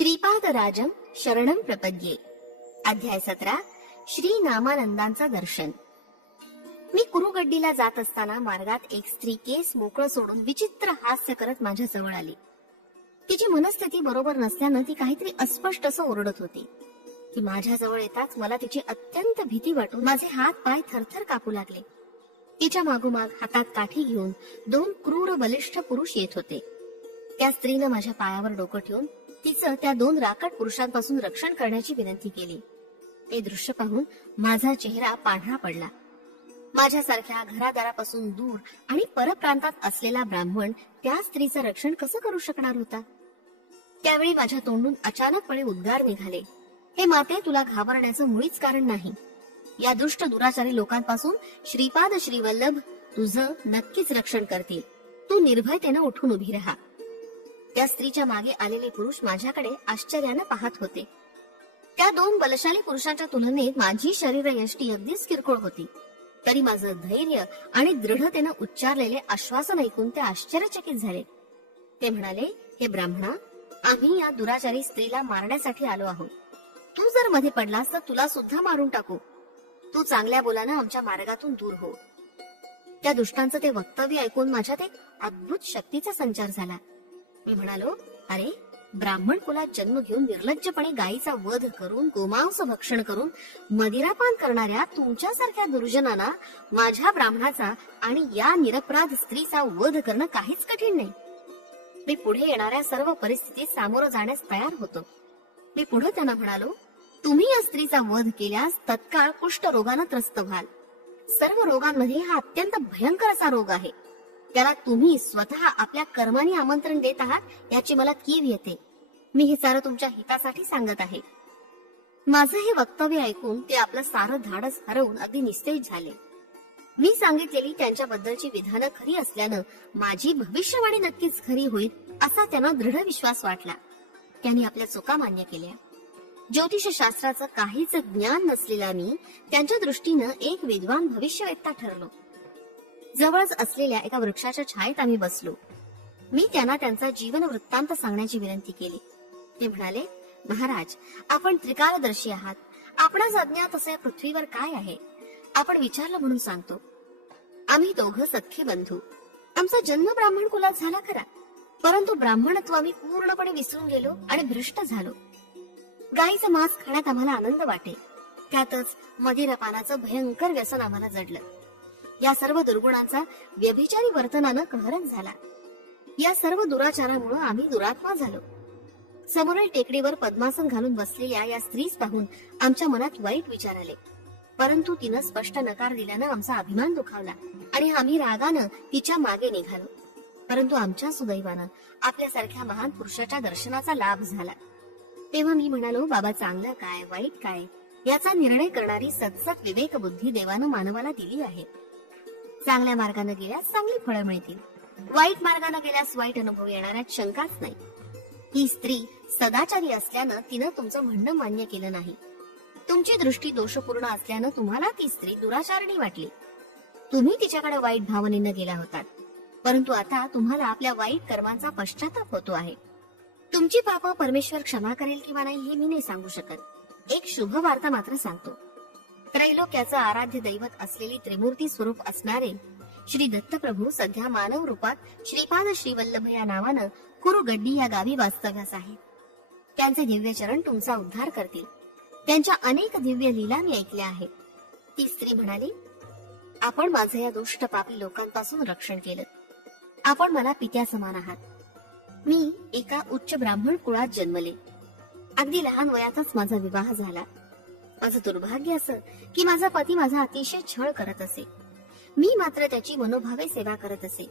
श्रीपादराजं शरणं प्रपद्ये. अध्याय 17. श्री नामानंदांचा दर्शन. मी कुरुगड्डीला जात असताना मार्गात एक स्त्री केस मोकळं सोडून विचित्र हास्य करत माझ्या जवळ आली. तिची मनस्थिती बरोबर नसल्यानं ती काहीतरी अस्पष्ट असं ओरडत होती. ती माझ्या जवळ येताच मला तिची अत्यंत भीती वाटून माझे हात पाय थरथर कापू लागले. तिच्या मागोमाग हातात काठी घेऊन 2 क्रूर बलिष्ठ पुरुष येत होते. त्या स्त्रीनं माझ्या पायावर डोकं ठेवून तिचं त्या 2 राकट पुरुषांपासून रक्षण करण्याची विनंती केली. ते दृश्य पाहून माझा चेहरा पांढरा पडला. माझ्यासारख्या घरादारापासून दूर आणि परप्रांतात असलेला ब्राह्मण त्या स्त्रीचं रक्षण कसं करू शकणार होता? त्यावेळी माझ्या तोंडून अचानकपणे उद्गार निघाले, हे माते, तुला घाबरण्याचं मुळीच कारण नाही. या दुष्ट दुराचारी लोकांपासून श्रीपाद श्रीवल्लभ तुझं नक्कीच रक्षण करतील. तू निर्भयतेनं उठून उभी राहा. त्या स्त्रीच्या मागे आलेले पुरुष माझ्याकडे आश्चर्यानं पाहत होते. त्या 2 बलशाली पुरुषांच्या तुलनेत माझी शरीरयष्टी अगदीच किरकोळ होती. तरी माझं धैर्य आणि दृढतेनं उच्चारलेले आश्वासन ऐकून ते आश्चर्यचकित झाले. ते म्हणाले, हे ब्राह्मणा, आम्ही या दुराचारी स्त्रीला मारण्यासाठी आलो आहोत. तू जर मध्ये पडलास तर तुला सुद्धा मारून टाकू. तू चांगल्या बोलानं आमच्या मार्गातून दूर हो. त्या दुष्टांचं ते वक्तव्य ऐकून माझ्यात एक अद्भुत शक्तीचा संचार झाला. मी म्हणालो, अरे, ब्राह्मण कुलात जन्म घेऊन निर्लज्जपणे गायीचा वध करून गोमांस भक्षण करून मदिरापान करणाऱ्या तुमच्यासारख्या दुर्जनांना माझ्या ब्राह्मणाचा आणि या निरपराध स्त्रीचा वध करणं काहीच कठीण नाही. मी पुढे येणाऱ्या सर्व परिस्थितीत सामोरं जाण्यास तयार होतो. मी पुढे त्यांना म्हणालो, तुम्ही या स्त्रीचा वध केल्यास तत्काळ कुष्ठरोगानं त्रस्त व्हाल. सर्व रोगांमध्ये हा अत्यंत भयंकर असा रोग आहे. त्याला तुम्ही स्वतः आपल्या कर्माने आमंत्रण देत आहात याची मला कीव येते. मी हे सारं तुमच्या हितासाठी सांगत आहे. माझं हे वक्तव्य ऐकून ते आपलं सारं धाडस हरवून अगदी निस्तेज झाले. मी सांगितलेली त्यांच्याबद्दलची विधानं खरी असल्यानं माझी भविष्यवाणी नक्कीच खरी होईल असा त्यांना दृढ विश्वास वाटला. त्यांनी आपल्या चुका मान्य केल्या. ज्योतिषशास्त्राचं काहीच ज्ञान नसलेला मी त्यांच्या दृष्टीनं एक विद्वान भविष्यवेत्ता ठरलो. जवळच असलेल्या एका वृक्षाच्या छायेत आम्ही बसलो. मी त्यांना त्यांचा जीवन वृत्तांत सांगण्याची विनंती केली. ते म्हणाले, महाराज, आपण त्रिकालदर्शी आहात. आपणास अज्ञात असं या पृथ्वीवर काय आहे? आपण विचारलं म्हणून सांगतो. आम्ही दोघं सख्खे बंधू. आमचा जन्म ब्राह्मण कुलात झाला खरा, परंतु ब्राह्मणत्व आम्ही पूर्णपणे विसरून गेलो आणि भ्रष्ट झालो. गायीचं मांस खाण्यात आम्हाला आनंद वाटे, त्यातच मदिरापानाचं भयंकर व्यसन आम्हाला जडलं. या सर्व दुर्गुणांचा व्यभिचारी वर्तनानं कहरण झाला. या सर्व दुराचारामुळे आम्ही दुरात्मा झालो. समोरील टेकडीवर पद्मासन घालून बसलेल्या या स्त्रीस पाहून आमच्या मनात वाईट विचार आले, परंतु तिनं स्पष्ट नकार दिल्यानं आमचा अभिमान दुखावला आणि आम्ही रागानं तिच्या मागे निघालो. परंतु आमच्या सुदैवानं आपल्यासारख्या महान पुरुषाच्या दर्शनाचा लाभ झाला. तेव्हा मी म्हणालो, बाबा, चांगलं काय वाईट काय याचा निर्णय करणारी सतसत विवेक बुद्धी देवानं मानवाला दिली आहे. चांगल्या मार्गाने गेल्यास चांगली फळं मिळतील, वाईट मार्गाने गेल्यास वाईट अनुभव येणाऱ्यात शंकाच नाही. ही स्त्री सदाचारी असल्यानं तिनं तुमचं म्हणणं मान्य केलं नाही. तुमची दृष्टी दोषपूर्ण असल्यानं तुम्हाला ती स्त्री दुराचारणी वाटली. तुम्ही तिच्याकडे वाईट भावनेनं गेला होतात, परंतु आता तुम्हाला आपल्या वाईट कर्मांचा पश्चाताप होतो आहे. तुमची पापं परमेश्वर क्षमा करेल किंवा नाही हे मी नाही सांगू शकत. एक शुभ वार्ता मात्र सांगतो. त्रैलोक्याचं आराध्य दैवत असलेली त्रिमूर्ती स्वरूप असणारे श्री दत्तप्रभू सध्या मानव रूपात श्रीपाद श्रीवल्लभ या नावानं कुरुगड्डी या गावी वास्तव्यास आहेत. त्यांचे दिव्य चरण तुमचा उद्धार करतील. त्यांच्या अनेक दिव्य लीला मी ऐकल्या आहेत. ती स्त्री म्हणाली, आपण माझं या दुष्ट पापी लोकांपासून रक्षण केलं. आपण मला पित्या समान आहात. मी एका उच्च ब्राह्मण कुळात जन्मले. अगदी लहान वयातच माझा विवाह झाला. माझं दुर्भाग्य असं की माझा पती माझा अतिशय छळ करत असे. मी मात्र त्याची मनोभावे सेवा करत असे.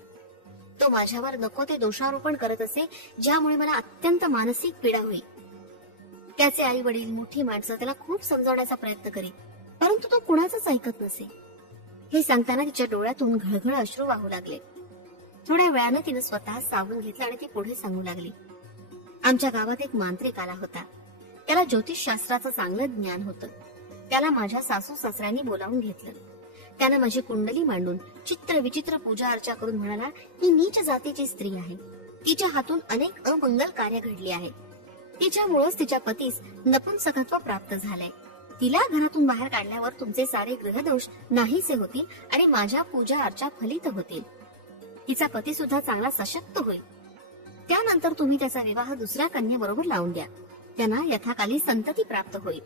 तो माझ्यावर नको ते दोषारोपण करत असे, ज्यामुळे मला अत्यंत मानसिक पीडा होई. त्याचे आई वडील, मोठी माणसं त्याला खूप समजावण्याचा प्रयत्न करीत, परंतु तो कुणाचंच ऐकत नसे. हे सांगताना तिच्या डोळ्यातून घळघळ अश्रू वाहू लागले. थोड्या वेळानं तिने स्वतः सावरून घेतलं आणि ती पुढे सांगू लागली, आमच्या गावात एक मांत्रिक आला होता. त्याला ज्योतिषशास्त्राचं चांगलं ज्ञान होतं. त्याला माझ्या सासू सासऱ्यांनी बोलावून घेतलं. त्यानं माझी कुंडली मांडून चित्र विचित्र पूजा अर्चा करून म्हणाला, ही नीच जातीची स्त्री आहे. तिच्या हातून अनेक अमंगल कार्य घडली आहेत. तिच्यामुळेच तिच्या पतीस नपुंसकत्व प्राप्त झालंय. तिला घरातून बाहेर काढल्यावर तुमचे सारे ग्रहदोष नाहीसे होतील आणि माझ्या पूजा अर्चा फलित होतील. तिचा पती सुद्धा चांगला सशक्त होईल. त्यानंतर तुम्ही त्याचा विवाह दुसऱ्या कन्येबरोबर लावून द्या. त्यांना यथाकाली संतती प्राप्त होईल.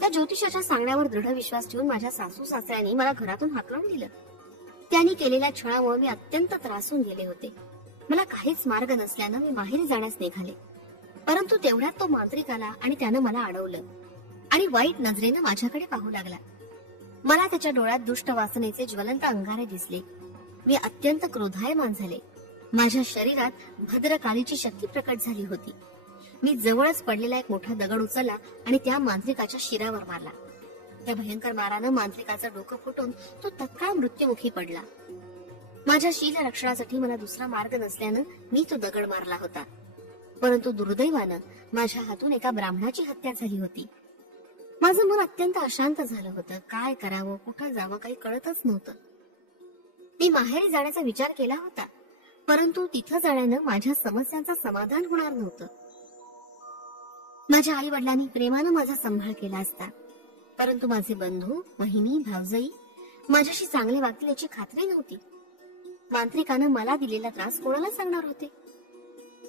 त्या ज्योतिषाच्या सांगण्यावर दृढ विश्वास ठेवून माझ्या सासू सासऱ्यांनी मला घरातून हाकलून दिलं. त्यांनी केलेल्या छळामुळे मी अत्यंत त्रासून गेले होते. मला काहीच मार्ग नसल्यानं मी माहेरी जाण्यास निघाले. परंतु तेवढ्यात तो मांत्रिक आला आणि त्यानं मला अडवलं आणि वाईट नजरेनं माझ्याकडे पाहू लागला. मला त्याच्या डोळ्यात दुष्ट वासनेचे ज्वलंत अंगारे दिसले. मी अत्यंत क्रोधायमान झाले. माझ्या शरीरात भद्रकालीची शक्ती प्रकट झाली होती. मी जवळच पडलेला एक मोठा दगड उचलला आणि त्या मांत्रिकाच्या शिरावर मारला. त्या भयंकर मारानं मांत्रिकाचं डोकं फुटून तो तत्काळ मृत्युमुखी पडला. माझ्या शील रक्षणासाठी मला दुसरा मार्ग नसल्यानं मी तो दगड मारला होता. परंतु दुर्दैवानं माझ्या हातून एका ब्राह्मणाची हत्या झाली होती. माझं मन अत्यंत अशांत झालं होतं. काय करावं, कुठं जावं काही कळतच नव्हतं. मी माहेरी जाण्याचा विचार केला होता, परंतु तिथं जाण्यानं माझ्या समस्यांचं समाधान होणार नव्हतं. माझ्या आई वडिलांनी प्रेमानं माझा सांभाळ केला असता, परंतु माझे बंधू, वहिनी, भावजाई माझ्याशी चांगले वागतील याची खात्री नव्हती. मांत्रिकानं मला दिलेला त्रास कोणाला सांगणार होते?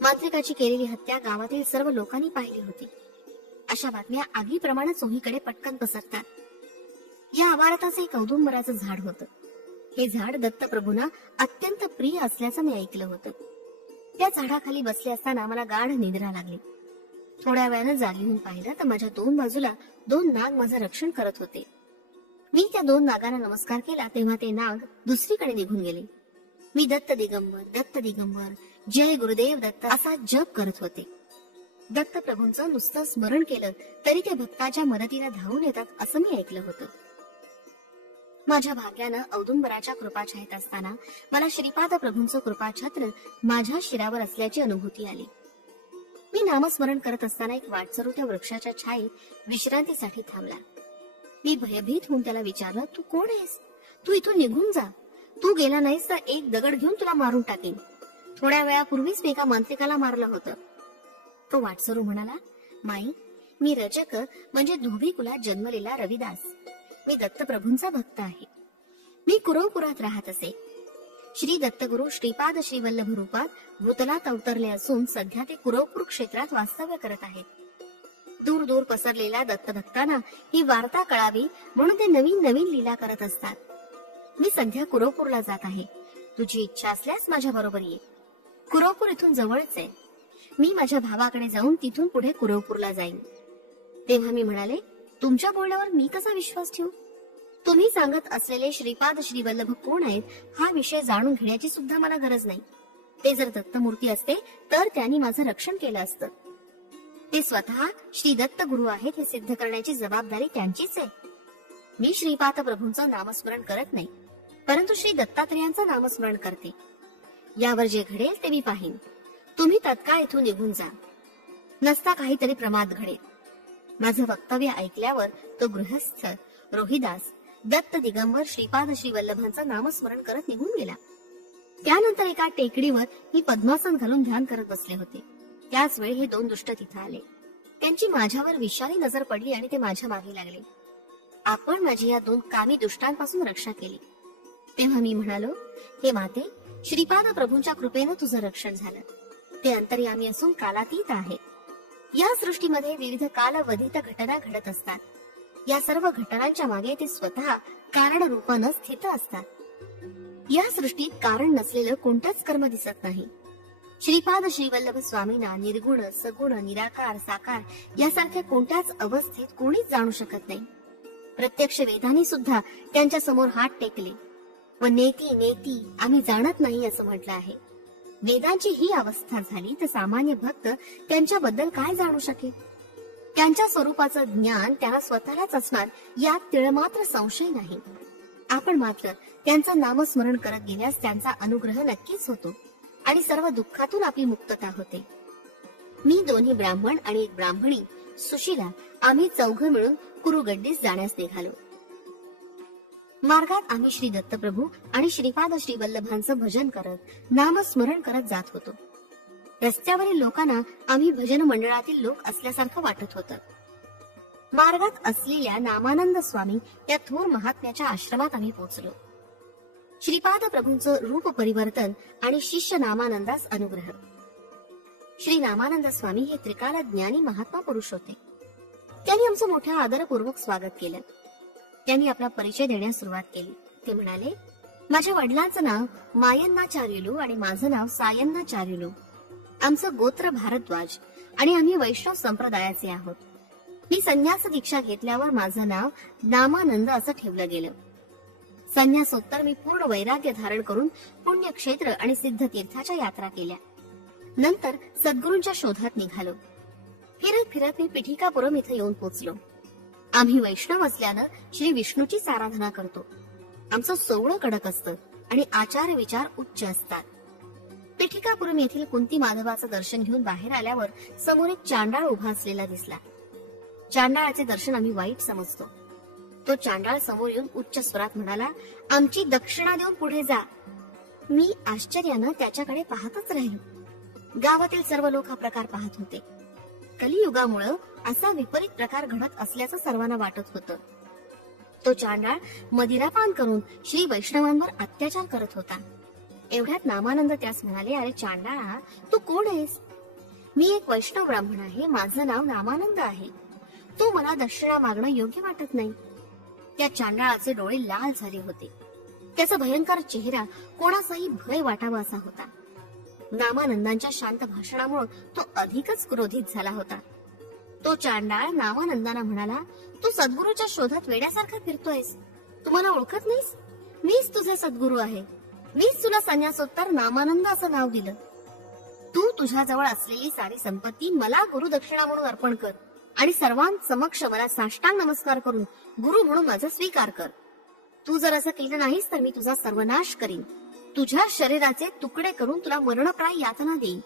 मांत्रिकाची केलेली हत्या गावातील सर्व लोकांनी पाहिली होती. अशा बातम्या आगीप्रमाणे चोहीकडे पटकन पसरतात. या आवाराताचं एक औदुंबराचं झाड होतं. हे झाड दत्तप्रभूंना अत्यंत प्रिय असल्याचं मी ऐकलं होतं. त्या झाडाखाली बसले असताना मला गाढ निद्रा लागली. थोड्या वेळानं जागी होऊन पाहिलं तर माझ्या दोन बाजूला दोन नाग माझं रक्षण करत होते. मी त्या दोन नागांना नमस्कार केला तेव्हा ते नाग दुसरीकडे निघून गेले. मी दत्त दिगंबर, जय गुरुदेव दत्त असा जप करत होते. दत्तप्रभूंचं नुसतं स्मरण केलं तरी ते भक्ताच्या मदतीला धावून येतात असं मी ऐकलं होतं. माझ्या भाग्यानं औदुंबराच्या कृपाछायेत असताना मला श्रीपाद प्रभूंचं कृपाछत्र माझ्या शिरावर असल्याची अनुभूती आली. मी नामस्मरण करत असताना एक वाटसरू त्या वृक्षाच्या छायेत विश्रांतीसाठी थांबला. मी भयभीत होऊन त्याला विचारलं, तू कोण आहेस? तू इथून निघून जा. तू गेला नाहीस तर एक दगड घेऊन तुला मारून टाकेन. थोड्या वेळापूर्वीच मी एका मांत्रिकाला मारलं होतं. तो वाटसरू म्हणाला, माई, मी रचक म्हणजे धोबी कुलात जन्मलेला रविदास. मी दत्तप्रभूंचा भक्त आहे. मी कुरवपुरात राहत असे. श्री दत्तगुरु श्रीपाद श्रीवल्लभ रूपात भूतलात अवतरले असून सध्या ते कुरवपूर क्षेत्रात वास्तव्य करत आहेत. दूर दूर पसरलेल्या दत्तभक्तांना ही वार्ता कळावी म्हणून ते नवीन नवीन लीला करत असतात. मी सध्या कुरवपूरला जात आहे. तुझी इच्छा असल्यास माझ्या बरोबर ये. कुरवपूर इथून जवळच आहे. मी माझ्या भावाकडे जाऊन तिथून पुढे कुरवपूरला जाईन. तेव्हा मी म्हणाले, तुमच्या बोलण्यावर मी कसा विश्वास ठेवू? तुम्ही सांगत असलेले श्रीपाद श्रीवल्लभ कोण आहेत हा विषय जाणून घेण्याची सुद्धा मला गरज नाही. ते जर दत्तमूर्ती असते तर त्यांनी माझं रक्षण केलं असतं. ते स्वतः श्री दत्त गुरु आहेत हे सिद्ध करण्याची जबाबदारी त्यांचीच आहे. मी श्रीपाद प्रभूंचं नामस्मरण करत नाही, परंतु श्री दत्तात्रेयांचं नामस्मरण करते. यावर जे घडेल ते मी पाहीन. तुम्ही तत्काळ इथून निघून जा, नसता काहीतरी प्रमाद घडेल. माझं वक्तव्य ऐकल्यावर तो गृहस्थ रोहिदास दत्त दिगंबर श्रीपाद श्रीवल्लभांचं नामस्मरण करत निघून गेला. त्यानंतर एका टेकडीवर मी पद्मासन घालून ध्यान करत बसले होते. त्याच वेळी हे दोन दुष्ट तिथे आले. त्यांची माझ्यावर विषारी नजर पडली आणि ते माझ्या मागे लागले. आपण माझी या दोन कामी दुष्टांपासून रक्षा केली. तेव्हा मी म्हणालो, हे माते, श्रीपाद प्रभूंच्या कृपेनं तुझं रक्षण झालं. ते अंतर्यामी असून कालातीत आहे. या सृष्टीमध्ये विविध कालवधित घटना घडत असतात. या सर्व घटनांच्या मागे ते स्वतः कारण रूपानं स्थित असतात. या सृष्टीत कारण नसलेलं कोणतंच कर्म दिसत नाही. श्रीपाद श्रीवल्लभ स्वामींना निर्गुण, सगुण, निराकार, साकार यासारख्या कोणत्याच अवस्थेत कोणीच जाणू शकत नाही. प्रत्यक्ष वेदांनी सुद्धा त्यांच्या समोर हात टेकले व नेती नेती आम्ही जाणत नाही असं म्हटलं आहे. वेदांची ही अवस्था झाली तर सामान्य भक्त त्यांच्याबद्दल काय जाणू शकेल? त्यांच्या स्वरूपाचं ज्ञान त्यांना स्वतःलाच असणार यात तिळमात्र संशय नाही. आपण मात्र त्यांचं नामस्मरण करत गेल्यास त्यांचा अनुग्रह नक्कीच होतो आणि सर्व दुःखातून आपली मुक्तता होते. मी दोन्ही ब्राह्मण आणि एक ब्राह्मणी सुशीला आम्ही चौघं मिळून कुरुगड्डीस जाण्यास निघालो. मार्गात आम्ही श्री दत्तप्रभू आणि श्रीपाद श्रीवल्लभांचं भजन करत नामस्मरण करत जात होतो. रस्त्यावरील लोकांना आम्ही भजन मंडळातील लोक असल्यासारखं वाटत होतं. मार्गात असलेल्या नामानंद स्वामी या थोर महात्म्याच्या आश्रमात आम्ही पोहोचलो. श्रीपाद प्रभूंचं रूप परिवर्तन आणि शिष्य नामानंदास अनुग्रह. श्री नामानंद स्वामी हे त्रिकाल ज्ञानी महात्मा पुरुष होते. त्यांनी आमचं मोठ्या आदरपूर्वक स्वागत केलं. त्यांनी आपला परिचय देण्यास सुरुवात केली. ते म्हणाले, माझ्या वडिलांचं नाव मायन्नाचार्युलू आणि माझं नाव सायन्नाचार्युलू. आमचं गोत्र भारद्वाज आणि आम्ही वैष्णव संप्रदायाचे आहोत. मी संन्यास दीक्षा घेतल्यावर माझं नाव नामानंद असं ठेवलं गेलं. संन्यासोत्तर मी पूर्ण वैराग्य धारण करून पुण्यक्षेत्र आणि सिद्धतीर्थाच्या यात्रा केल्या. नंतर सद्गुरूंच्या शोधात निघालो. फिरत फिरत मी पिठिकापुरम इथे येऊन पोहोचलो. आम्ही वैष्णव असल्यानं श्री विष्णूचीच आराधना करतो. आमचं सोवळं कडक असतं आणि आचार विचार उच्च असतात. पिठिकापुरम येथील कुंती माधवाचं दर्शन घेऊन बाहेर आल्यावर समोर एक चांडाळ उभा असलेला दिसला. चांडाळाचे दर्शन आम्ही वाईट समजतो. तो चांडाळ समोर येऊन उच्च स्वरात म्हणाला, आमची दक्षिणा देऊन पुढे जा. मी आश्चर्यानं त्याच्याकडे पाहतच राहिलो. गावातील सर्व लोक हा प्रकार पाहत होते. कलियुगामुळं असा विपरीत प्रकार घडत असल्याचं सर्वांना वाटत होतं. तो चांडाळ मदिरापान करून श्री वैष्णवांवर अत्याचार करत होता. एवढ्यात नामानंद त्यास म्हणाले, अरे चांडाळा, तू कोण आहेस? मी एक वैष्णव ब्राह्मण आहे. माझं नाव नामानंद आहे. तू मला दक्षिणा मागणं योग्य वाटत नाही. त्या चांडाळाचे डोळे लाल झाले होते. त्याचा भयंकर चेहरा कोणाचाही भय वाटावा असा होता. नामानंदांच्या शांत भाषणामुळे तो अधिकच क्रोधित झाला होता. तो चांडाळ नामानंदांना म्हणाला, तू सद्गुरूच्या शोधात वेड्यासारखा फिरतोयस. तू मला ओळखत नाहीस? मीच तुझा सद्गुरू आहे. मीच तुला संन्यासोत्तर नामानंद असं नाव दिलं. तू तुझ्याजवळ असलेली सारी संपत्ती मला गुरुदक्षिणा म्हणून अर्पण कर आणि सर्वांसमक्ष मला साष्टांग नमस्कार करून गुरु म्हणून माझा स्वीकार कर. तू जर असं केलं नाहीस तर मी तुझा सर्वनाश करीन. तुझ्या शरीराचे तुकडे करून तुला मरणप्राय यातना देईन.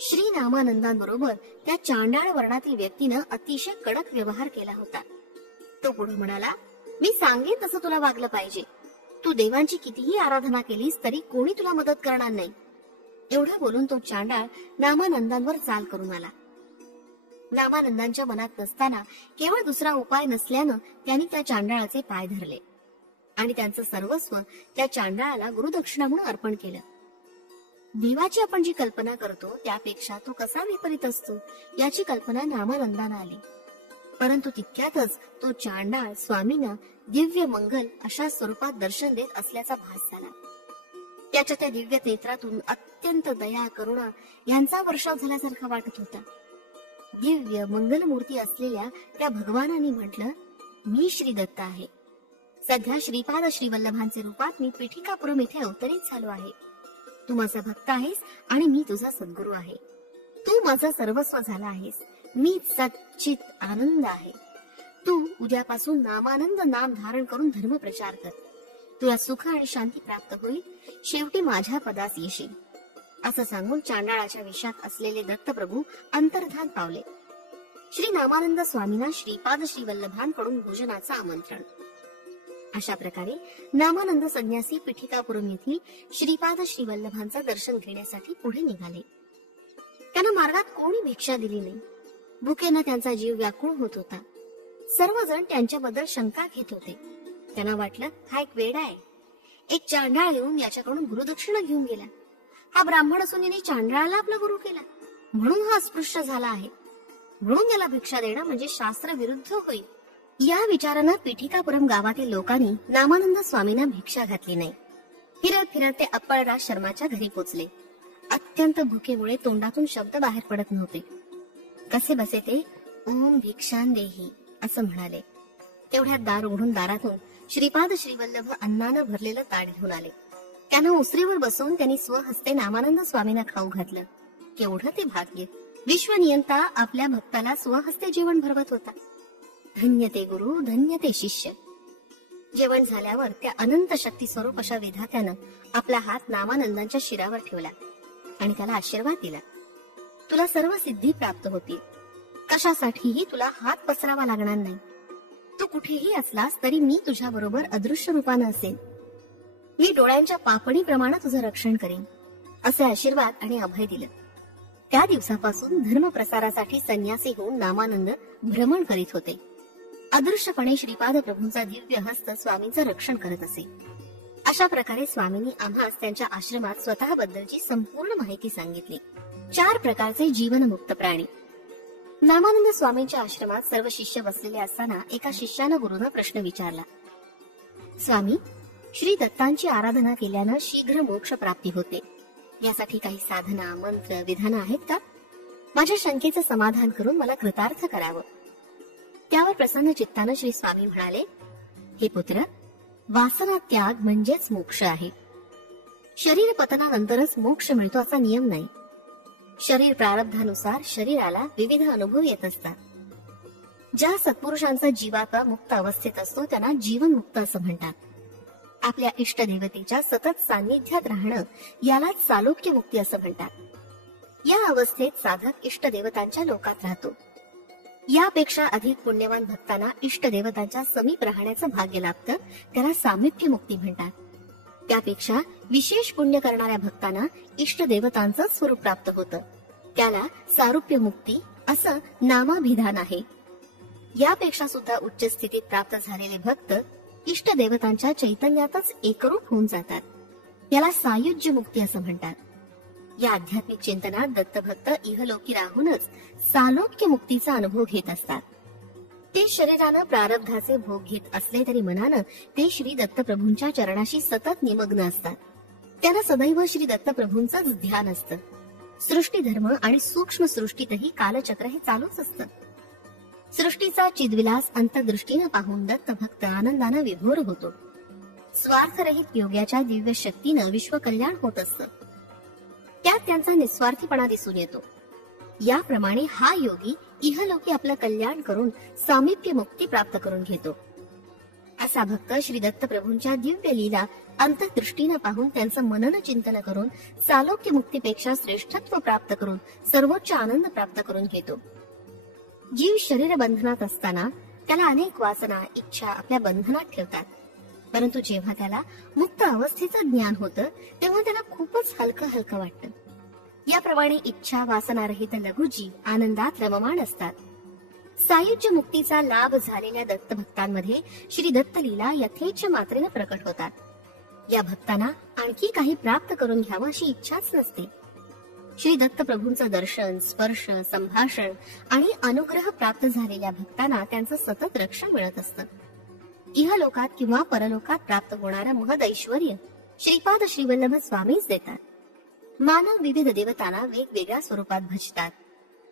श्री नामानंदांबरोबर त्या चांडाळ वर्णातील व्यक्तीनं अतिशय कडक व्यवहार केला होता. तो पुढे म्हणाला, मी सांगेन तसं तुला वागलं पाहिजे. तू देवांची कितीही आराधना केलीस तरी कोणी तुला मदत करणार नाही. एवढं बोलून तो चांडाळ नामानंदांवर चाल करून आला. नामानंदांच्या मनात नसताना केवळ दुसरा उपाय नसल्यानं त्यांनी त्या चांडाळाचे पाय धरले आणि त्यांचं सर्वस्व त्या चांडाळाला गुरुदक्षिणा म्हणून अर्पण केलं. देवाची आपण जी कल्पना करतो त्यापेक्षा तो कसा विपरीत असतो याची कल्पना नामानंदांना आली. परंतु तितक्यातच तो चांडाळ स्वामींना दिव्य मंगल अशा स्वरूपात दर्शन देत असल्याचा भास झाला. त्याच्या त्या दिव्य नेत्रातून अत्यंत दया करुणा यांचा वर्षाव झाल्यासारखा वाटत होता. दिव्य मंगलमूर्ती असलेल्या त्या भगवानांनी म्हटलं, मी श्री दत्त आहे. सध्या श्रीपाद श्रीवल्लभांचे रूपात मी पिठिकापुरम येथे अवतरित झालो आहे. तू माझा भक्त आहेस आणि मी तुझा सद्गुरू आहे. तू माझा सर्वस्व झाला आहेस. मी सच्चित आनंद आहे. तू उद्यापासून नामानंद नाम धारण करून धर्म प्रचार कर. तुला सुख आणि शांती प्राप्त होईल. शेवटी माझ्या पदास येशील. असं सांगून चांडाळाच्या विषात असलेले दत्तप्रभू अंतर्धान पावले. श्री नामानंद स्वामींना श्रीपाद श्रीवल्लभांकडून भोजनाचं आमंत्रण. अशा प्रकारे नामानंद संन्यासी पिठिकापुरम येथील श्रीपाद श्रीवल्लभांचं दर्शन घेण्यासाठी पुढे निघाले. त्यांना मार्गात कोणी भिक्षा दिली नाही. भुकेनं त्यांचा जीव व्याकुळ होत होता. सर्वजण त्यांच्याबद्दल शंका घेत होते. त्यांना वाटलं, हा एक वेडा आहे. एक चांडाळ येऊन याच्याकडून गुरुदक्षिणा घेऊन गेला. हा ब्राह्मण असून याने चांडाळाला आपला गुरु केला म्हणून हा अस्पृश्य झाला आहे. म्हणून याला भिक्षा देणं म्हणजे शास्त्र विरुद्ध होईल. या विचारानं पिठिकापुरम गावातील लोकांनी नामानंद स्वामींना भिक्षा घातली नाही. फिरत फिरत ते अप्पळराज शर्माच्या घरी पोचले. अत्यंत भुकेमुळे तोंडातून शब्द बाहेर पडत नव्हते. कसे बसे ते ओम भिक्षान देही असं म्हणाले. तेवढ्यात दार उघडून दारातून श्रीपाद श्रीवल्लभ अन्नानं भरलेलं ताट घेऊन आले. त्यांना उसरीवर बसवून त्यांनी स्वहस्ते नामानंद स्वामींना खाऊ घातलं. केवढं ते भाग्य! विश्वनियंता आपल्या भक्ताला स्वहस्ते जेवण भरवत होता. धन्य ते गुरु, धन्य ते शिष्य. जेवण झाल्यावर त्या अनंत शक्ती स्वरूप अशा विधात्यानं आपला हात नामानंदांच्या शिरावर ठेवला आणि त्याला आशीर्वाद दिला. तुला सर्व सिद्धी प्राप्त होतील. कशासाठीही तुला हात पसरावा लागणार नाही. तू कुठेही असलास तरी मी तुझ्या बरोबर अदृश्य रूपानं असेन. मी डोळ्यांच्या पापणीप्रमाणे तुझं रक्षण करेन. असे आशीर्वाद आणि अभय दिलं. त्या दिवसापासून धर्म प्रसारासाठी संन्यासी होऊन नामानंद भ्रमण करीत होते. अदृश्यपणे श्रीपाद प्रभूंचा दिव्य हस्त स्वामींचं रक्षण करत असे. अशा प्रकारे स्वामींनी आम्हास त्यांच्या आश्रमात स्वतःबद्दलची संपूर्ण माहिती सांगितली. 4 प्रकारचे जीवनमुक्त प्राणी. नामानंद स्वामींच्या आश्रमात सर्व शिष्य बसलेले असताना एका शिष्यानं गुरुनं प्रश्न विचारला. स्वामी, श्री दत्तांची आराधना केल्यानं शीघ्र मोक्ष प्राप्ती होते. यासाठी काही साधना, मंत्र, विधानं आहेत का? माझ्या शंकेचं समाधान करून मला कृतार्थ करावं. त्यावर प्रसन्न चित्तानं श्री स्वामी म्हणाले, हे पुत्र, वासना त्याग म्हणजेच मोक्ष आहे. शरीर पतनानंतरच मोक्ष मिळतो असा नियम नाही. शरीर प्रारब्धानुसार शरीराला विविध अनुभव येत असतात. ज्या सत्पुरुषांचा जीवात्मा मुक्त अवस्थेत असतो त्यांना जीवनमुक्त असं म्हणतात. आपल्या इष्टदेवतेच्या सतत सान्निध्यात राहणं यालाच सालोक्य मुक्ती असं म्हणतात. या अवस्थेत साधक इष्टदेवतांच्या लोकात राहतो. यापेक्षा अधिक पुण्यवान भक्तांना इष्टदेवतांच्या समीप राहण्याचं भाग्य लाभतं, त्याला सामिप्य मुक्ती म्हणतात. त्यापेक्षा विशेष पुण्य करणाऱ्या भक्तांना इष्टदेवतांचं स्वरूप प्राप्त होतं, त्याला सारुप्य मुक्ती असं नामाभिधान आहे. यापेक्षा सुद्धा उच्च स्थितीत प्राप्त झालेले भक्त इष्टदेवतांच्या चैतन्यातच एकरूप होऊन जातात, याला सायुज्य मुक्ती असं म्हणतात. या आध्यात्मिक चिंतनात दत्तभक्त इहलोकी राहूनच सालोक्य मुक्तीचा अनुभव घेत असतात. ते शरीरानं प्रारब्धाचे भोग घेत असले तरी मनानं ते श्री दत्तप्रभूंच्या चरणाशी सतत निमग्न असतात. त्यांना सदैव श्री दत्तप्रभूंचंच ध्यान असतं. सृष्टी धर्म आणि सूक्ष्म सृष्टीतही कालचक्र हे चालूच असतं. सृष्टीचा चिदविलास अंतर्दृष्टीनं पाहून दत्तभक्त आनंदानं विभोर होतो. स्वार्थरहित योग्याच्या दिव्य शक्तीनं विश्वकल्याण होत असतं. त्यात त्यांचा निस्वार्थीपणा दिसून येतो. याप्रमाणे हा योगी इहलोकी आपलं कल्याण करून सामिप्य मुक्ती प्राप्त करून घेतो. असा भक्त श्री दत्तप्रभूंच्या दिव्य लीला अंतर्दृष्टीनं पाहून त्यांचं मनन चिंतन करून सालोक्य मुक्तीपेक्षा श्रेष्ठत्व प्राप्त करून सर्वोच्च आनंद प्राप्त करून घेतो. जीव शरीर बंधनात असताना त्याला अनेक वासना, इच्छा आपल्या बंधनात ठेवतात. परंतु जेव्हा त्याला मुक्त अवस्थेचं ज्ञान होतं तेव्हा त्याला खूपच हलकं हलकं वाटतं. याप्रमाणे इच्छा वासनारहित लघुजीव आनंदात रममाण असतात. सायुज्य मुक्तीचा लाभ झालेल्या दत्तभक्तांमध्ये श्री दत्तलीला यथेच्छ मात्रेने प्रकट होतात. या भक्तांना आणखी काही प्राप्त करून घ्यावं अशी इच्छाच नसते. श्री दत्तप्रभूंचं दर्शन, स्पर्श, संभाषण आणि अनुग्रह प्राप्त झालेल्या भक्तांना त्यांचं सतत रक्षण मिळत असतं. इहलोकात किंवा परलोकात प्राप्त होणारं महदैश्वर्य श्रीपाद श्रीवल्लभ स्वामीच देतात. मानव विविध देवतांना वेगवेगळ्या स्वरूपात भजतात.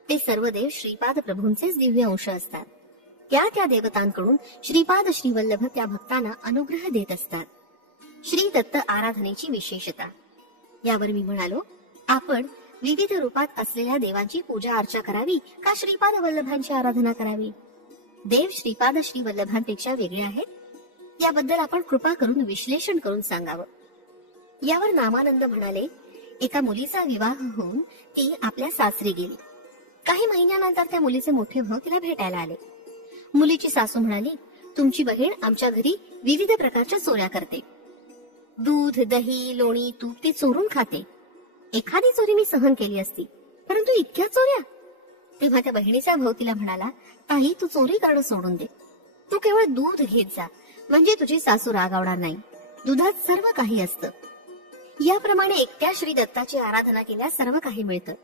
ते सर्व देव श्रीपाद प्रभूंचेच दिव्य अंश असतात. त्या देवतांकडून श्रीपाद श्रीवल्लभ त्या भक्तांना अनुग्रह देत असतात. श्री दत्त आराधनेची विशेषता. यावर मी म्हणालो, आपण विविध रूपात असलेल्या देवांची पूजा अर्चा करावी का श्रीपाद वल्लभांची आराधना करावी? देव श्रीपाद श्रीवल्लभांपेक्षा वेगळे आहेत? याबद्दल आपण कृपा करून विश्लेषण करून सांगावं. यावर नामानंद म्हणाले, एका मुलीचा विवाह होऊन ती आपल्या सासरी गेली. काही महिन्यानंतर त्या मुलीचे मोठे भाऊ तिला भेटायला आले. मुलीची सासू म्हणाली, तुमची बहीण आमच्या घरी विविध प्रकारच्या चोऱ्या करते. दूध, दही, लोणी, तूप ती चोरून खाते. एखादी चोरी मी सहन केली असती, परंतु इतक्या चोऱ्या? तेव्हा त्या बहिणीचा भाऊ तिला म्हणाला, ताई, तू चोरी करणं सोडून दे. तू केवळ दूध घेत जा, म्हणजे तुझी सासू रागावणार नाही. दुधात सर्व काही असतं. याप्रमाणे एकट्या श्री दत्ताची आराधना केल्यास सर्व काही मिळतं.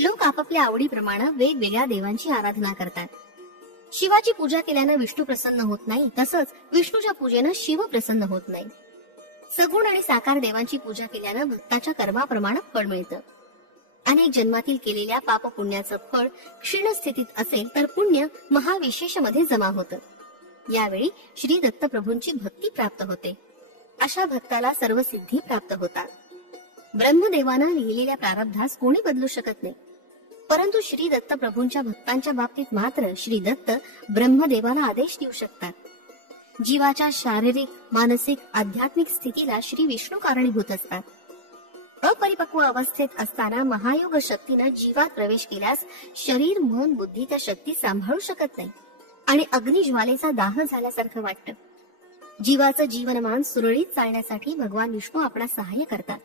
लोक आपापल्या आवडीप्रमाणे वेगवेगळ्या देवांची आराधना करतात. शिवाची पूजा केल्यानं विष्णू प्रसन्न होत नाही, तसंच विष्णूच्या पूजेनं शिव प्रसन्न होत नाही. सगुण आणि साकार देवांची पूजा केल्यानं भक्ताच्या कर्माप्रमाणे फळ मिळतं. अनेक जन्मातील केलेल्या पाप पुण्याचं फळ क्षीण स्थितीत असेल तर पुण्य महाविशेषमध्ये जमा होतं. यावेळी श्री दत्तप्रभूंची भक्ती प्राप्त होते. अशा भक्ताला सर्व सिद्धी प्राप्त होतात. ब्रह्मदेवानं लिहिलेल्या प्रारब्धास कोणी बदलू शकत नाही, परंतु श्री दत्तप्रभूंच्या भक्तांच्या बाबतीत मात्र श्री दत्त ब्रह्मदेवाला आदेश देऊ शकतात. जीवाच्या शारीरिक, मानसिक, आध्यात्मिक स्थितीला श्री विष्णू कारणीभूत असतात. अपरिपक्व अवस्थेत असताना महायोग शक्तीनं जीवात प्रवेश केल्यास शरीर, मन, बुद्धी त्या शक्ती सांभाळू शकत नाही आणि अग्निज्वालेचा दाह झाल्यासारखं वाटतं. जीवाचं जीवनमान सुरळीत चालण्यासाठी भगवान विष्णू आपणास सहाय्य करतात.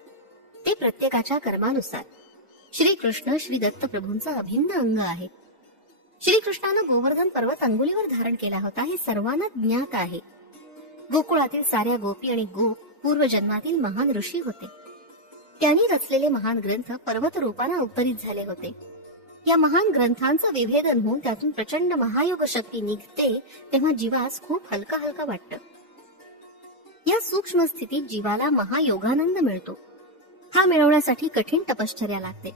ते प्रत्येकाच्या कर्मानुसार. श्रीकृष्ण श्री दत्त प्रभूंचा अभिन्न अंग आहे. श्रीकृष्णानं गोवर्धन पर्वत अंगुलीवर धारण केला होता हे सर्वांना ज्ञात आहे. गोकुळातील साऱ्या गोपी आणि गोप पूर्वजन्मातील महान ऋषी होते. त्यांनी रचलेले महान ग्रंथ पर्वत रूपाने अवतरित झाले होते. या महान ग्रंथांचं विभेदन होऊन त्यातून प्रचंड महायोग शक्ती निघते तेव्हा जीवास खूप हलका हलका वाटतं. या सूक्ष्म स्थितीत जीवाला महायोगानंद मिळतो. हा मिळवण्यासाठी कठीण तपश्चर्या लागते.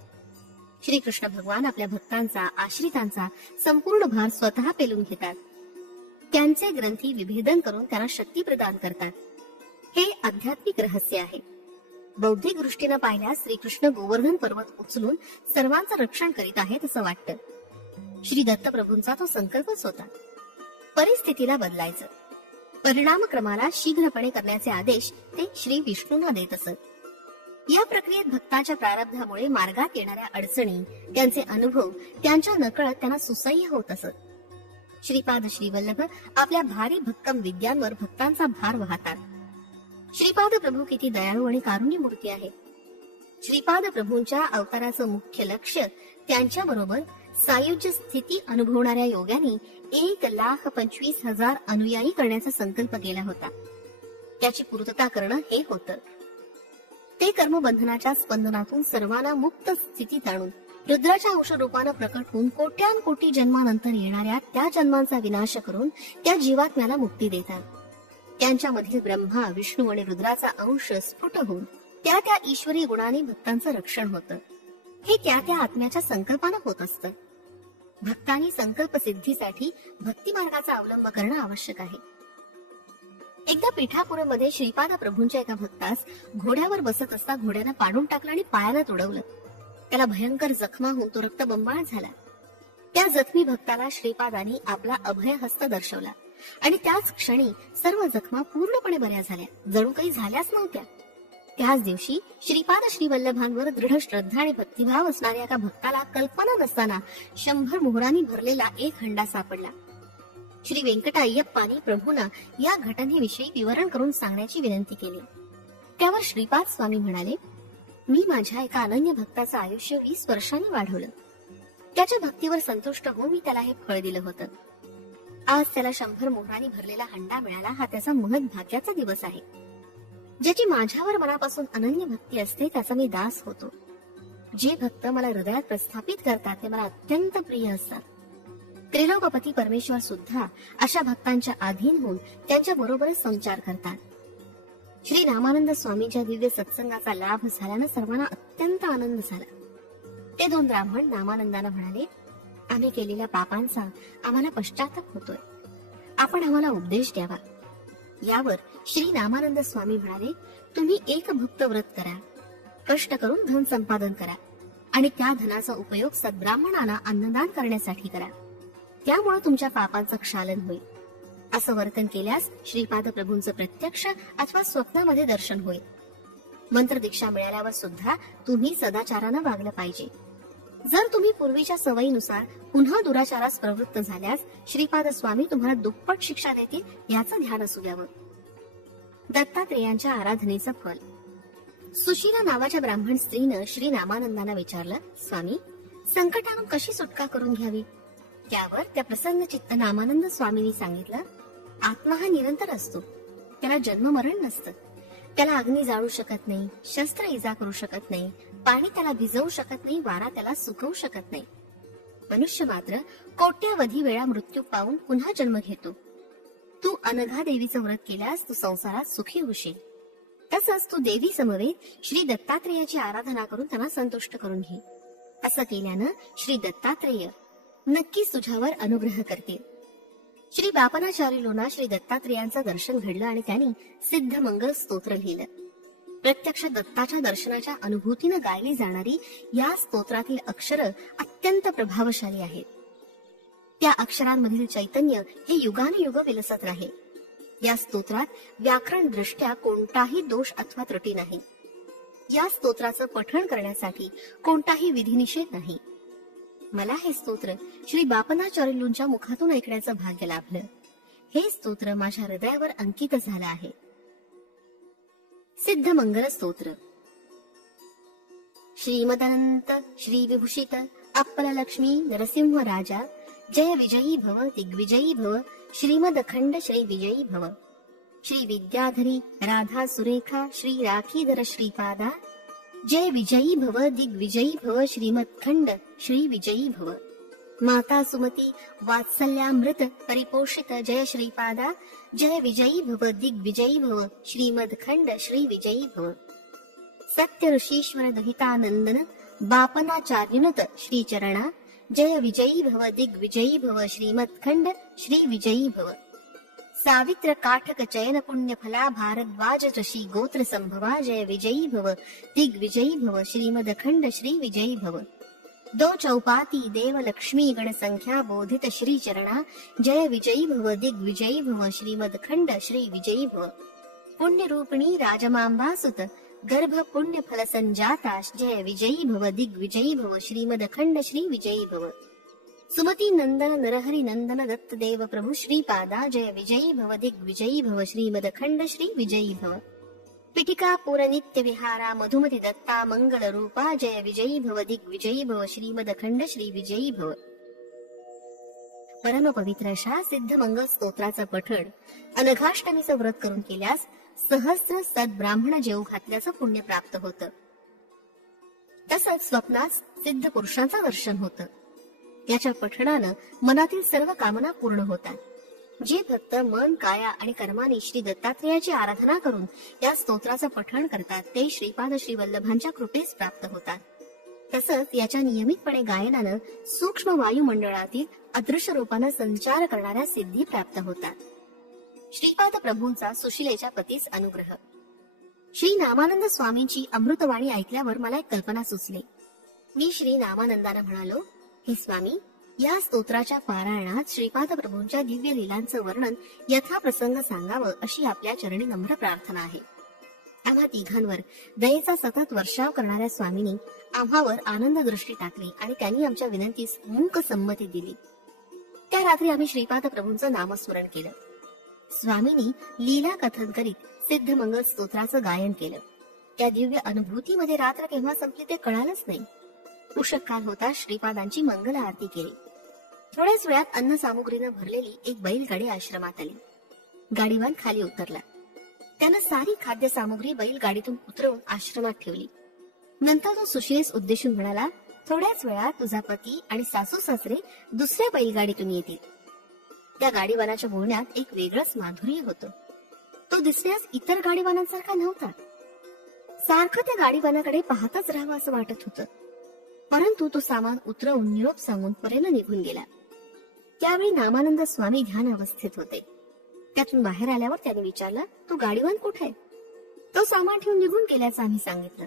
श्रीकृष्ण भगवान आपल्या भक्तांचा आश्रितांचा संपूर्ण भार स्वतः पेलून घेतात. त्यांचे ग्रंथी विभेदन करून त्यांना शक्ती प्रदान करतात. हे आध्यात्मिक रहस्य आहे. बौद्धिक दृष्टीनं पाहिल्यास श्रीकृष्ण गोवर्धन पर्वत उचलून सर्वांचं रक्षण करीत आहेत असं वाटतं. श्री दत्त प्रभूंचा तो संकल्पच होता. परिस्थितीला बदलायचं, परिणामक्रमाला शीघ्रपणे करण्याचे आदेश ते श्री विष्णूंना देत असत. या प्रक्रियेत भक्ताच्या प्रारब्धामुळे मार्गात येणाऱ्या अडचणी, त्यांचे अनुभव त्यांच्या नकळत त्यांना सुसह्य होत असत. श्रीपाद श्रीवल्लभ आपल्या भारी भक्कम विद्यांवर भक्तांचा भार वाहतात. श्रीपाद प्रभू किती दयाळू आणि कारुण्य मूर्ती आहे. श्रीपाद प्रभूंच्या अवताराचं मुख्य लक्ष त्यांच्या बरोबर सायुज्य स्थिती अनुभवणाऱ्या योग्यांनी 1,25,000 अनुयायी करण्याचा संकल्प केला होता. त्याची पूर्तता करणं हे होतं. ते कर्मबंधनाच्या स्पंदनातून सर्वांना मुक्त स्थितीत आणून रुद्राच्या अंश रूपानं प्रकट होऊन कोट्यानकोटी जन्मानंतर येणाऱ्या त्या जन्मांचा विनाश करून त्या जीवात्म्याला मुक्ती देतात. त्यांच्यामधील ब्रह्मा विष्णू आणि रुद्राचा अंश स्फुट होऊन त्या त्या ईश्वरी गुणांनी भक्तांचं रक्षण होतं. हे त्या त्या आत्म्याच्या संकल्पानं होत असतं. भक्तांनी संकल्प सिद्धीसाठी भक्ती मार्गाचा अवलंब करणं आवश्यक आहे. एकदा पिठापुरामध्ये श्रीपाद प्रभूंच्या एका भक्तास घोड्यावर बसत असता घोड्यानं पाडून टाकलं आणि पायाला तोडवलं. त्याला भयंकर जखमा होऊन तो रक्तबंबाळ झाला. त्या जखमी भक्ताला श्रीपादांनी आपला अभय हस्त दर्शवला आणि त्याच क्षणी सर्व जखमा पूर्णपणे बऱ्या झाल्या, जणू काही झाल्याच नव्हत्या. त्याच दिवशी श्रीपाद श्रीवल्लभांवर दृढ श्रद्धा आणि भक्तिभाव असणाऱ्या एका भक्ताला कल्पना नसताना 100 मोहरांनी भरलेला एक हंडा सापडला. श्री व्यंकटाय्यप्पांनी प्रभूंना या घटनेविषयी विवरण करून सांगण्याची विनंती केली. त्यावर श्रीपाद स्वामी म्हणाले, मी माझ्या एका अनन्य भक्ताचं आयुष्य 20 वर्षांनी वाढवलं. त्याच्या भक्तीवर संतुष्ट होऊन मी त्याला हे फळ दिलं होतं. आज त्याला 100 मोहरांनी भरलेला हंडा मिळाला. हा त्याचा महत् भाग्याचा दिवस आहे. ज्याची माझ्यावर मनापासून अनन्य भक्ती असते त्याचा मी दास होतो. जे भक्त मला हृदयात प्रस्थापित करतात ते मला अत्यंत प्रिय असतात. त्रिलोकपती परमेश्वर सुद्धा अशा भक्तांच्या अधीन होऊन त्यांच्या बरोबरच संचार करतात. श्री रामानंद स्वामींच्या दिव्य सत्संगाचा लाभ झाल्यानं सर्वांना अत्यंत आनंद झाला. ते 2 ब्राह्मण नामानंदाला म्हणाले, आम्ही केलेल्या पापांचा आम्हाला पश्चाताप होतोय. आपण आम्हाला उपदेश द्यावा. यावर श्री रामानंद स्वामी म्हणाले, तुम्ही एक भक्त व्रत करा, कष्ट करून धन संपादन करा आणि त्या धनाचा उपयोग सद्ब्राह्मणांना अन्नदान करण्यासाठी करा. त्यामुळे तुमच्या पापांचं क्षालन होईल. असं वर्तन केल्यास श्रीपाद प्रभूंचं प्रत्यक्ष अथवा स्वप्नामध्ये दर्शन होईल. मंत्र दीक्षा मिळाल्यावर सुद्धा तुम्ही सदाचारानं वागलं पाहिजे. जर तुम्ही पूर्वीच्या सवयीनुसार पुन्हा दुराचारास प्रवृत्त झाल्यास श्रीपाद स्वामी तुम्हाला दुप्पट शिक्षा देतील, याचं ध्यान असू द्यावं. दत्तात्रेयांच्या आराधनेचं फल. सुशीला नावाच्या ब्राह्मण स्त्रीनं श्री रामानंदांना विचारलं, स्वामी, संकटातून कशी सुटका करून घ्यावी? त्यावर त्या प्रसन्न चित्त नामानंद स्वामींनी सांगितलं, आत्मा हा निरंतर असतो. त्याला जन्म मरण नसतं. त्याला अग्नी जाळू शकत नाही, शस्त्र इजा करू शकत नाही, पाणी त्याला भिजवू शकत नाही, वारा त्याला सुकवू शकत नाही. मनुष्य मात्र कोट्यावधी वेळा मृत्यू पावून पुन्हा जन्म घेतो. तू अनघा देवीचं व्रत केल्यास तू संसारात सुखी होशील. तसंच तू देवी समवेत श्री दत्तात्रेयाची आराधना करून त्यांना संतुष्ट करून घे. असं केल्यानं श्री दत्तात्रेय नक्कीच तुझ्यावर अनुग्रह करतील. श्री बापनाचार्युलोना श्री दत्तात्रेयांचं दर्शन घडलं आणि त्यांनी सिद्ध मंगल स्तोत्र लिहिलं. प्रत्यक्ष दत्ताच्या दर्शनाच्या अनुभूतीनं गायली जाणारी या स्तोत्रातील अक्षरं अत्यंत प्रभावशाली आहेत. त्या अक्षरांमधील चैतन्य हे युगानुयुग विलसत राहील. या स्तोत्रात व्याकरण दृष्ट्या कोणताही दोष अथवा त्रुटी नाही. या स्तोत्राचं पठण करण्यासाठी कोणताही विधिनिषेध नाही. मला हे स्तोत्र श्री बापनाचार्युंच्या मुखातून ऐकण्याचं भाग्य लाभलं. हे स्तोत्र माझ्या हृदयावर अंकित झालं आहे. सिद्ध मंगल स्तोत्र. श्रीमदनंत श्री विभूषित अप्पल लक्ष्मी नरसिंह राजा जय विजयी भव दिग्विजयी भव श्रीमद अखंड श्री विजयी भव श्री विद्याधरी राधा सुरेखा श्री राखीधर श्रीपादा जय विजयी भव दिग्विजयी भव श्रीमदखंड श्री विजयी भव माता सुमती वात्सल्यामृत परिपोषित जय श्रीपादा जय विजयी भव दिग्विजयी भव श्रीमदखंड श्री विजयी भव सत्य ऋषीश्वर दहितानंदन बापनाचार्युनत श्री चरणा जय विजयी भव दिग्विजयी भव श्रीमदखंड श्री विजयी भव सावित्र काठक चयन पुण्य फला भारद्वाज ऋषि गोत्र संभवा जय विजयी भव दिग्विजयी भव श्रीमदखंड श्री विजयी भव दो चौपाती देव लक्ष्मी गण संख्या बोधित श्री चरणा जय विजयी भव दिग्विजयी भव श्रीमदखंड श्री विजयी भव पुण्य रूपिणी राजमांबा सुत गर्भ पुण्य फल संजाता जय विजयी भव दिग्विजयी भव श्रीमदखंड श्री विजयी भव सुमती नंदन नरहरि नंदन दत्त देव प्रभु श्रीपादा जय विजयी भव दिग्विजयी भव श्रीमदखंड श्री विजयी भव पिटिका पूर नित्य विहारा मधुमती दत्ता मंगल रूपा जय विजयी भव दिग्विजयी भव श्रीमदखंड श्री विजयी भव परम पवित्र अशा सिद्ध मंगल स्तोत्राचं पठण अनघाष्टमीचं व्रत करून केल्यास सहस्र सद्ब्राह्मण जेव घातल्याचं पुण्य प्राप्त होतं. तसंच स्वप्नात सिद्ध पुरुषांचं दर्शन होतं. याच्या पठणानं मनातील सर्व कामना पूर्ण होतात. जे भक्त मन काया आणि कर्माने श्री दत्तात्रेयाची आराधना करून या स्तोत्राचं पठण करतात ते श्रीपाद श्री वल्लभांच्या कृपेस प्राप्त होतात. तसंच याच्या नियमितपणे गायनानं सूक्ष्म वायुमंडळातील अदृश्य रूपानं संचार करणाऱ्या सिद्धी प्राप्त होतात. श्रीपाद प्रभूंचा सुशिलेच्या पतीस अनुग्रह. श्री नामानंद स्वामींची अमृतवाणी ऐकल्यावर मला एक कल्पना सुचली. मी श्री नामानंदांना म्हणालो, हे स्वामी, या स्तोत्राच्या पारायणात श्रीपाद प्रभूंच्या दिव्य लीलांचं वर्णन यथाप्रसंग सांगावं अशी आपल्या चरणी नम्र प्रार्थना आहे. आम्हा तिघांवर दयेचा सतत वर्षाव करणाऱ्या स्वामींनी आम्हावर आनंद दृष्टी टाकली आणि त्यांनी आमच्या विनंतीस मूक संमती दिली. त्या रात्री आम्ही श्रीपाद प्रभूंचं नामस्मरण केलं. स्वामींनी लीला कथन करीत सिद्ध मंगल स्तोत्राचं गायन केलं. त्या दिव्य अनुभूतीमध्ये रात्र केव्हा संपली ते कळालंच नाही. उषक काल होता. श्रीपादांची मंगल आरती केली. थोड्याच वेळात अन्न सामुग्रीनं भरलेली एक बैलगाडी आश्रमात आली. गाडीवान खाली उतरला. त्यानं सारी खाद्य सामुग्री बैलगाडीतून उतरवून आश्रमात ठेवली. नंतर तो सुशिलेस उद्देशून म्हणाला, थोड्याच वेळात तुझा पती आणि सासू सासरे दुसऱ्या बैलगाडीतून येतील. त्या गाडीवानाच्या बोलण्यात एक वेगळंच माधुर्य होतं. तो दिसण्यास इतर गाडीवानांसारखा नव्हता. सारखं त्या गाडीवानाकडे पाहतच राहावं असं वाटत होतं. परंतु तो सामान उतरवून निरोप सांगून परेनं निघून गेला. त्यावेळी नामानंद स्वामी ध्यान अवस्थेत होते. त्यातून बाहेर आल्यावर त्याने विचारलं, तो गाडीवान कुठे आहे? तो सामान ठेवून निघून गेल्याचं आम्ही सांगितलं.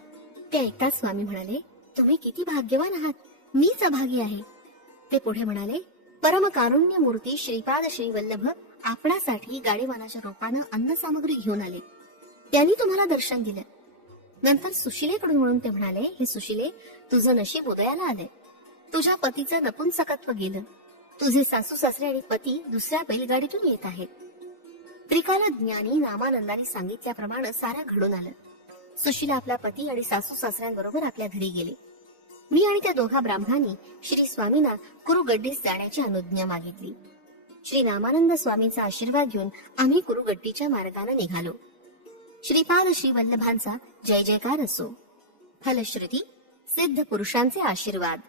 ते ऐकताच स्वामी म्हणाले, तुम्ही किती भाग्यवान आहात, मीच अभागी आहे. ते पुढे म्हणाले, परम कारुण्य मूर्ती श्रीपाद श्री वल्लभ आपणासाठी गाडीवानाच्या रूपानं अन्न सामग्री घेऊन आले. त्यांनी तुम्हाला दर्शन दिलं. नंतर सुशिलेकडून म्हणून ते म्हणाले, हे सुशिले, तुझं नशीब उदयाला आलंय. तुझ्या पतीचं नपुंसकत्व गेलं. तुझे सासू सासरे आणि पती दुसऱ्या बैलगाडीतून येत आहेत. त्रिकाल ज्ञानी नामानंदाने सांगितल्याप्रमाणे सारं घडून आलं. सुशिला आपला पती आणि सासू सासऱ्यांबरोबर आपल्या घरी गेले. मी आणि त्या दोघा ब्राह्मणांनी श्री स्वामींना कुरुगड्डीस जाण्याची अनुज्ञा मागितली. श्री नामानंद स्वामींचा आशीर्वाद घेऊन आम्ही कुरुगड्डीच्या मार्गाने निघालो. श्रीपाद श्री वल्लभांचा जय जयकार असो. फलश्रुती सिद्ध पुरुषांचे आशीर्वाद.